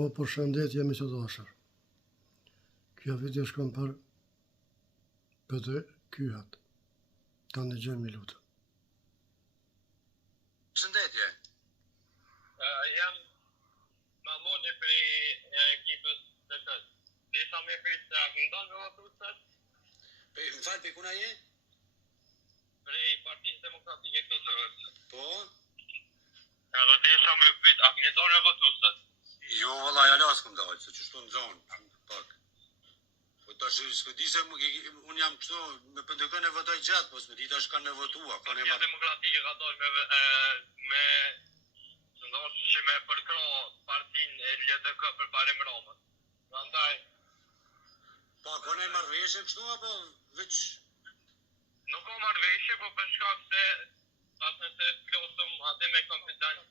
O përshëndetje jemi të dashur. Kjo video shkon për të kyhat. Ta ndëgjojmë lutem. Përshëndetje. Jam Mamoni për ekipës të tës. Desha me pyet se a këndon me votuesat? Më falë, për kuna je? Prej Partisë Demokratike të Kosovës. Po? Edhe desha me pyet a këndon me votuesat? Jo, valla, ja lasë këm dalë, se që shtu në zonë, pak. Po tash, s'me di se unë jam kështu, me pëndëkën e votoj gjatë, po s'me di tash kanë me votua. Partia Demokratike ka dalë me së ndoshtë që me përkro partinë e LDK për pare më Romën. Prandaj, Pa, kone marrëveshje kështu, apo veç? nuk o marrëveshje, po për shkak se pas nëse plosëm atë me kompetencë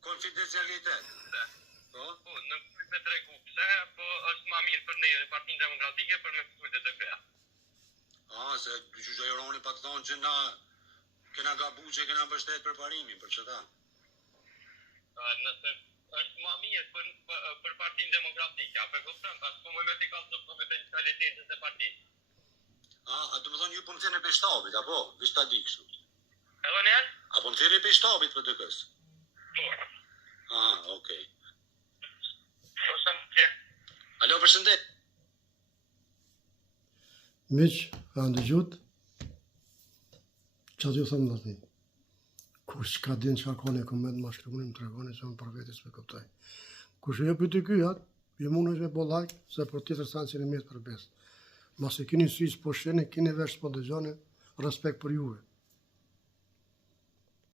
Konfidencialitet. Po? Po, nuk me tregu pse, po është ma mirë për ne Partinë Demokratike për me këtu DDP-a. Se që Gjajroni pa të thonë që na kena gabu që kena bështet për parimin, për që ta? Nëse është ma mirë për Partinë Demokratike, a për kuptëm, pas po më t'i kalë të kompetencialitetës e partisë. A të më thonë ju po më thirë për shtabit, apo? Vish ta di kështu. Edhe njerë? A po më thirë për shtabit për të kësë? Po. Okej. Përshëndetje. Alo, përshëndet. Miq, a ndëgjut? Qa t'ju thëmë dhe kush ka din që ka një koment ma shkruunim të regoni që më për vetis me këptaj. Kush e për të kyhat, ju mund është me bo like, se për tjetër sanë që në mjetë për besë. Mas e kini sysë po sheni, kini vesh po dëgjoni, respekt për juve.